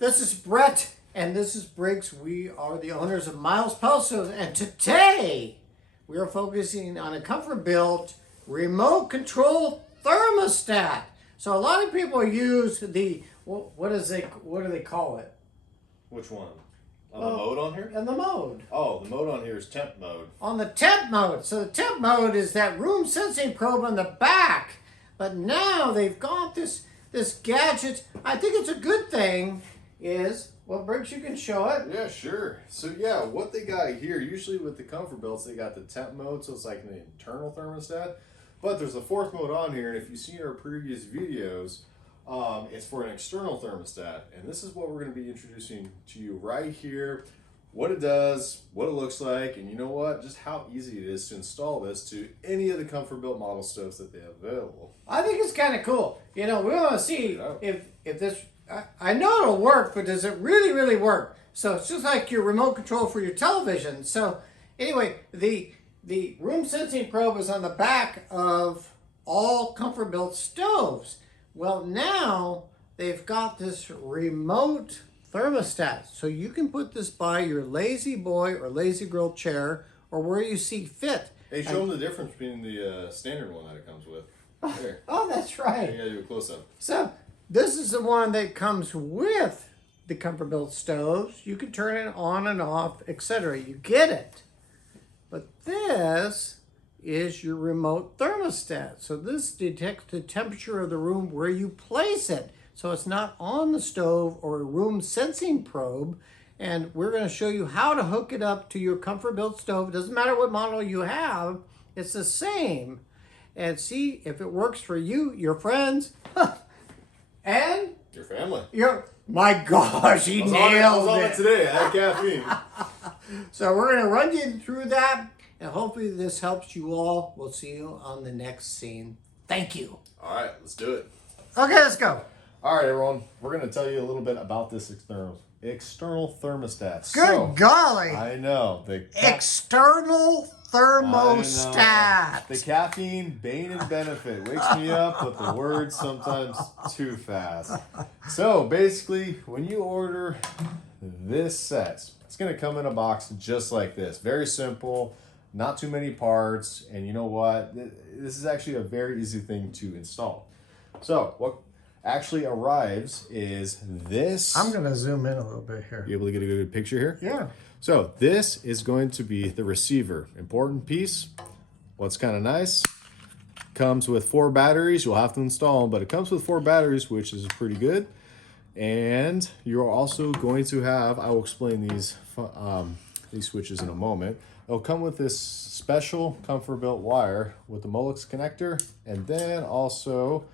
This is Brett, and this is Briggs. We are the owners of Miles Pellet Stoves, and today we are focusing on a ComfortBilt remote control thermostat. So a lot of people use the what do they call it? Which one? On the mode on here? And the mode. Oh, the mode on here is temp mode. On the temp mode. So the temp mode is that room sensing probe on the back. But now they've got this gadget. I think it's a good thing. Well, Briggs, you can show it. Yeah, sure. So yeah, what they got here, usually with the ComfortBilts, they got the temp mode, so it's like an internal thermostat. But there's a fourth mode on here, and if you've seen our previous videos, it's for an external thermostat. And this is what we're going to be introducing to you right here. What it does, what it looks like, and you know what? Just how easy it is to install this to any of the ComfortBilt model stoves that they have available. I think it's kind of cool. You know, we want to see if this... I know it'll work, but does it really work? So it's just like your remote control for your television. So anyway, the room sensing probe is on the back of all ComfortBilt stoves. Well, now they've got this remote thermostat. So you can put this by your lazy boy or lazy girl chair or where you see fit. Hey, show them the difference between the standard one that it comes with. Here. Oh, that's right. You gotta do a close-up. So this is the one that comes with the ComfortBilt stoves. You can turn it on and off, etc. You get it. But this is your remote thermostat. So this detects the temperature of the room where you place it. So it's not on the stove or a room sensing probe. And we're going to show you how to hook it up to your ComfortBilt stove. It doesn't matter what model you have. It's the same. And see if it works for you, your friends, and your family. My gosh, he nailed it. I was on it today. I had caffeine. So we're going to run you through that, and hopefully this helps you all. We'll see you on the next scene. Thank you. All right, let's do it. Okay, let's go. All right, everyone. We're going to tell you a little bit about this external thermostat. Good golly. I know. External thermostat. The caffeine, bane and benefit. Wakes me up with the words sometimes too fast. So basically, when you order this set, it's going to come in a box just like this. Very simple, not too many parts. And you know what? This is actually a very easy thing to install. So what actually arrives is this. I'm going to zoom in a little bit here. You able to get a good picture here? Yeah. So this is going to be the receiver. Important piece. What's kind of nice, comes with 4 batteries. You'll have to install them, but it comes with 4 batteries, which is pretty good. And you're also going to have, I will explain these switches in a moment. It'll come with this special ComfortBilt wire with the Molex connector. And then also,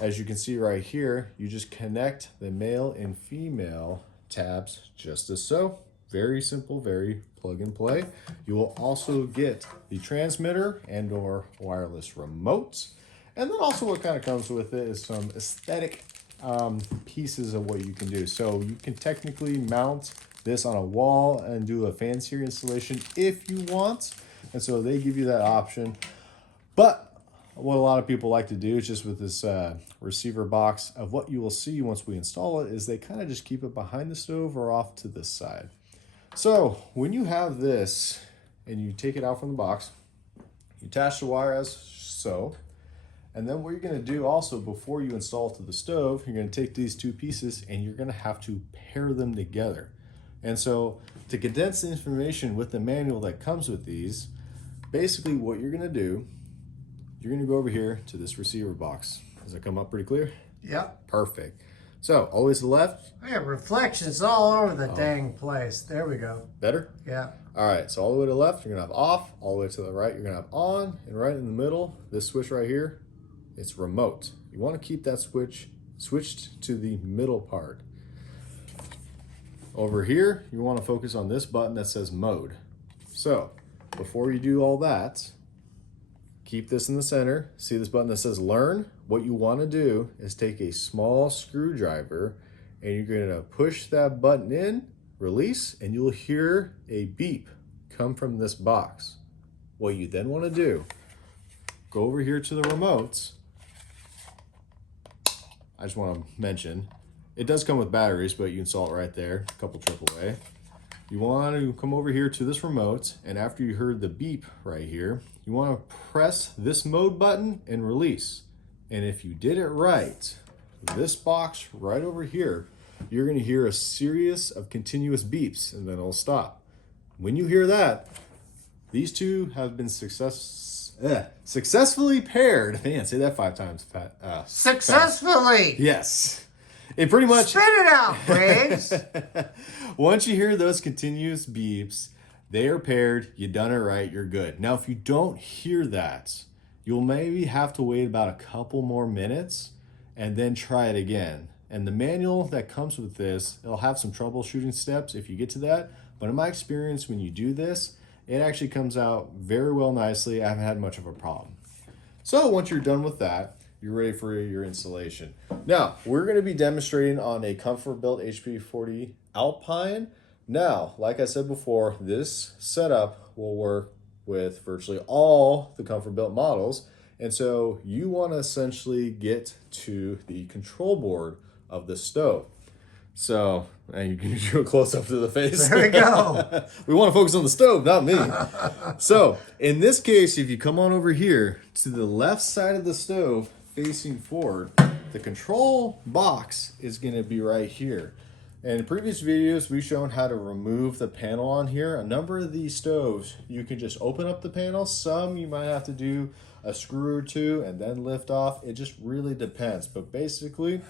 as you can see right here, you just connect the male and female tabs just as so. Very simple, very plug and play. You will also get the transmitter and or wireless remotes. And then also what kind of comes with it is some aesthetic pieces of what you can do. So you can technically mount this on a wall and do a fancier installation if you want. And so they give you that option. But what a lot of people like to do is just with this receiver box of what you will see once we install it is they kind of just keep it behind the stove or off to this side. So when you have this and you take it out from the box, you attach the wire as so, and then what you're going to do also before you install it to the stove, you're going to take these 2 pieces and you're going to have to pair them together. And so to condense the information with the manual that comes with these, basically what you're going to do, you're going to go over here to this receiver box. Does that come up pretty clear? Yep. Perfect. So, always to the left. Yeah, reflections all over the dang place. There we go. Better? Yeah. All right, so all the way to the left, you're gonna have off. All the way to the right, you're gonna have on. And right in the middle, this switch right here, it's remote. You wanna keep that switch switched to the middle part. Over here, you wanna focus on this button that says mode. So, before you do all that, keep this in the center. See this button that says learn? What you want to do is take a small screwdriver and you're going to push that button in, release, and you'll hear a beep come from this box. What you then want to do, go over here to the remotes. I just want to mention, It does come with batteries, but you install it right there, a couple AAA. You want to come over here to this remote, and after you heard the beep right here, you want to press this mode button and release. And if you did it right, this box right over here, you're going to hear a series of continuous beeps, and then it'll stop. When you hear that, these two have been successfully paired. Man, say that 5 times. Successfully. Fast. Yes. It pretty much... Spit it out, Briggs. Once you hear those continuous beeps, they are paired, you done it right, you're good. Now, if you don't hear that, you'll maybe have to wait about a couple more minutes and then try it again. And the manual that comes with this, it'll have some troubleshooting steps if you get to that. But in my experience, when you do this, it actually comes out very well nicely. I haven't had much of a problem. So once you're done with that, you're ready for your installation. Now, we're going to be demonstrating on a ComfortBilt HP40 Alpine. Now, like I said before, this setup will work with virtually all the ComfortBilt models. And so you want to essentially get to the control board of the stove. So, and you can do a close up to the face. There we go. We want to focus on the stove, not me. So, in this case, if you come on over here to the left side of the stove facing forward, the control box is going to be right here. And in previous videos, we've shown how to remove the panel on here. A number of these stoves, you can just open up the panel. Some you might have to do a screw or two and then lift off. It just really depends. But basically,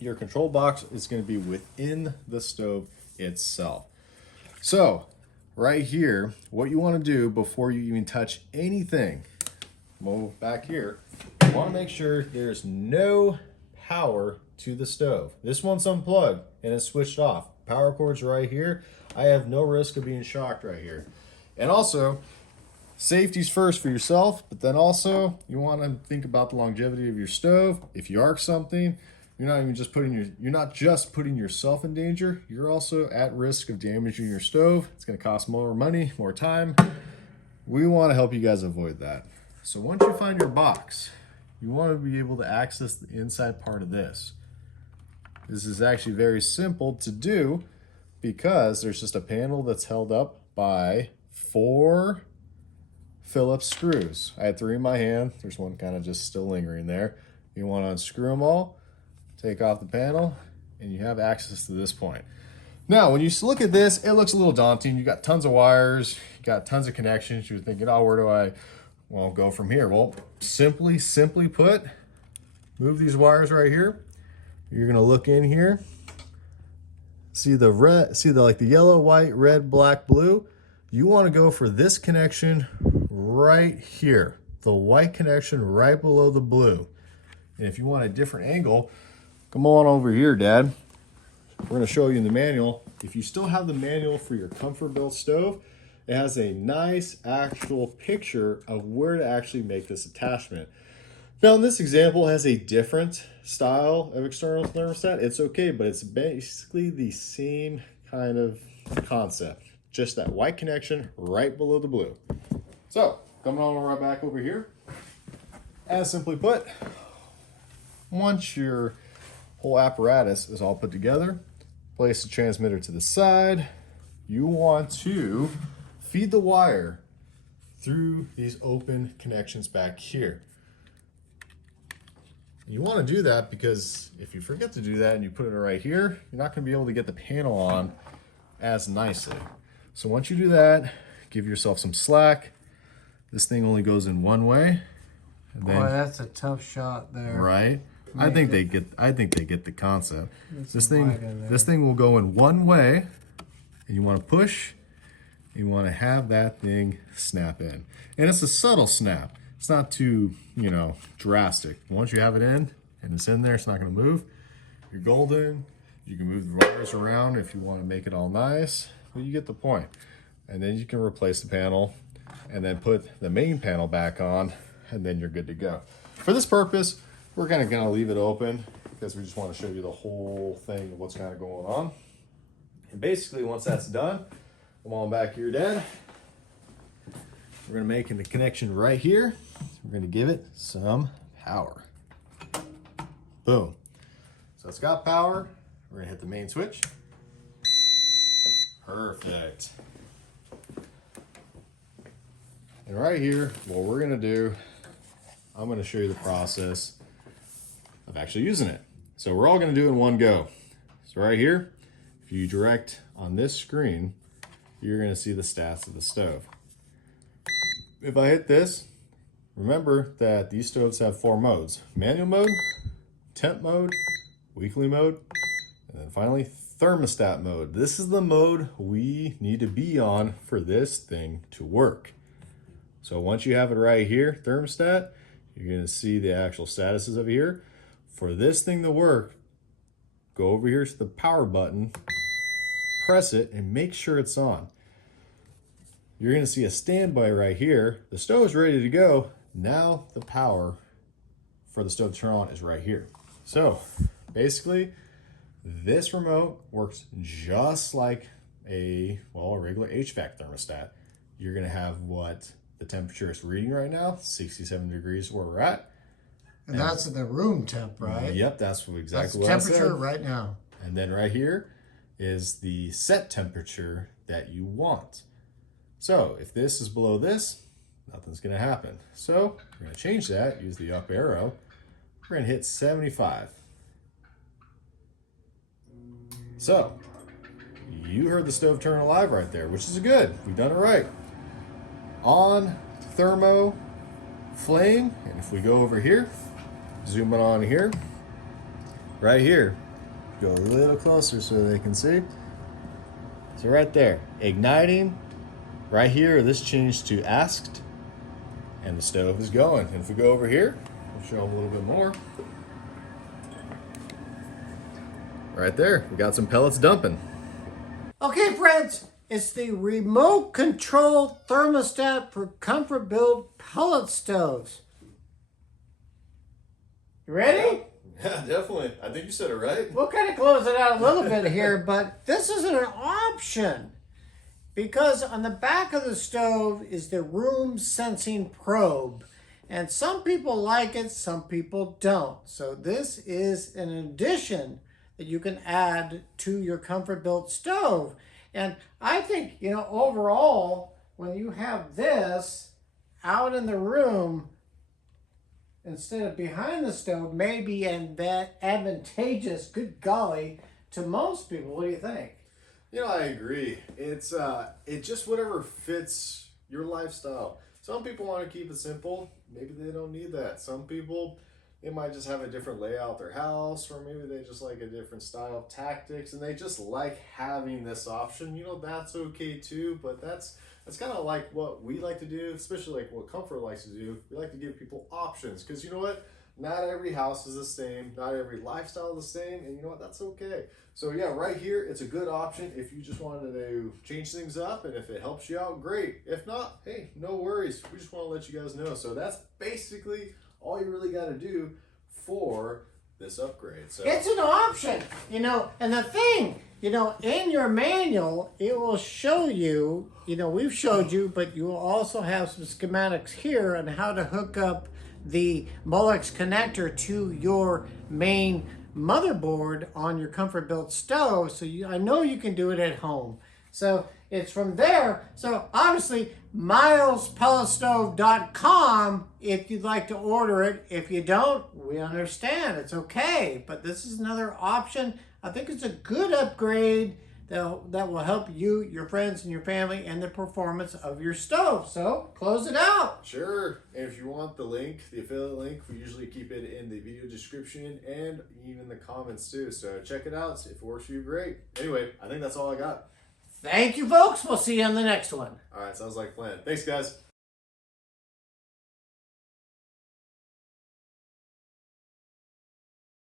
your control box is going to be within the stove itself. So right here, what you want to do before you even touch anything, move back here, you want to make sure there's no power to the stove. This one's unplugged and it's switched off. Power cord's right here. I have no risk of being shocked right here. And also, safety's first for yourself, but then also you want to think about the longevity of your stove. If you arc something, you're not just putting yourself in danger, you're also at risk of damaging your stove. It's going to cost more money, more time. We want to help you guys avoid that. So once you find your box, you want to be able to access the inside part of this. This is actually very simple to do because there's just a panel that's held up by 4 Phillips screws. I had 3 in my hand. There's one kind of just still lingering there. You want to unscrew them all, take off the panel, and you have access to this point. Now, when you look at this, it looks a little daunting. You got tons of wires, you got tons of connections. You're thinking, oh, where do I go from here? Well, simply put, move these wires right here. You're gonna look in here, see the yellow, white, red, black, blue. You want to go for this connection right here, the white connection right below the blue. And if you want a different angle, come on over here, Dad. We're going to show you in the manual. If you still have the manual for your ComfortBilt stove, it has a nice actual picture of where to actually make this attachment. Now, in this example, it has a different style of external thermostat. It's okay, but it's basically the same kind of concept. Just that white connection right below the blue. So, coming on right back over here. As simply put, once your whole apparatus is all put together, place the transmitter to the side. You want to feed the wire through these open connections back here. You want to do that because if you forget to do that and you put it right here, you're not going to be able to get the panel on as nicely. So once you do that, give yourself some slack. This thing only goes in one way. And then, boy, that's a tough shot there. Right? I think they get the concept. This thing will go in one way, and you want to push. You want to have that thing snap in, and it's a subtle snap. It's not too drastic. Once you have it in and it's in there, it's not going to move. You're golden. You can move the wires around if you want to make it all nice, but you get the point. And then you can replace the panel, and then put the main panel back on, and then you're good to go. For this purpose, we're kind of going to leave it open because we just want to show you the whole thing of what's kind of going on. And basically, once that's done, come on back here, Dad. We're going to make the connection right here. We're going to give it some power. Boom. So it's got power. We're gonna hit the main switch. Perfect. And right here, what we're gonna do, I'm gonna show you the process of actually using it. So we're all gonna do it in one go. So right here, if you direct on this screen, you're gonna see the stats of the stove. If I hit this, remember that these stoves have 4 modes: manual mode, temp mode, weekly mode, and then finally thermostat mode. This is the mode we need to be on for this thing to work. So once you have it right here, thermostat, you're gonna see the actual statuses of here. For this thing to work, go over here to the power button, press it, and make sure it's on. You're gonna see a standby right here. The stove is ready to go. Now the power for the stove to turn on is right here. So basically, this remote works just like a regular HVAC thermostat. You're gonna have what the temperature is reading right now, 67 degrees where we're at. And that's the room temp, right? Yep, that's exactly what That's I temperature said. right now. And then right here is the set temperature that you want. So if this is below this, nothing's gonna happen. So we're gonna change that, use the up arrow. We're gonna hit 75. So you heard the stove turn alive right there, which is good. We've done it right. On thermo flame, and if we go over here, zoom it on here, right here, go a little closer so they can see. So right there, igniting, right here, this changed to asked, and the stove is going. And if we go over here, we'll show them a little bit more. Right there, we got some pellets dumping. Okay, friends, it's the remote control thermostat for ComfortBilt pellet stoves. You ready? Yeah, definitely. I think you said it right. We'll kind of close it out a little bit here, but this isn't an option because on the back of the stove is the room sensing probe. And some people like it, some people don't. So this is an addition that you can add to your ComfortBilt stove. And I think, overall, when you have this out in the room instead of behind the stove, may be advantageous, good golly, to most people. What do you think? I agree. It's it just whatever fits your lifestyle. Some people want to keep it simple. Maybe they don't need that. Some people, they might just have a different layout of their house, or maybe they just like a different style of tactics and they just like having this option. That's okay too, but that's kind of like what we like to do, especially like what Comfort likes to do. We like to give people options because you know what? Not every house is the same, not every lifestyle is the same, and you know what? That's okay. So yeah, right here, it's a good option if you just wanted to change things up, and if it helps you out, great. If not, hey, no worries. We just want to let you guys know. So that's basically all you really got to do for this upgrade. So it's an option, and the thing, in your manual, it will show you, we've showed you, but you will also have some schematics here on how to hook up the Molex connector to your main motherboard on your ComfortBilt stove. So I know you can do it at home. So it's from there. So obviously, milespelletstove.com if you'd like to order it. If you don't, we understand. It's okay. But this is another option. I think it's a good upgrade that will help you, your friends, and your family, and the performance of your stove. So close it out. Sure. And if you want the link, the affiliate link, we usually keep it in the video description and even the comments too. So check it out. If it works for you, great. Anyway, I think that's all I got. Thank you, folks. We'll see you on the next one. All right, sounds like a plan. Thanks, guys.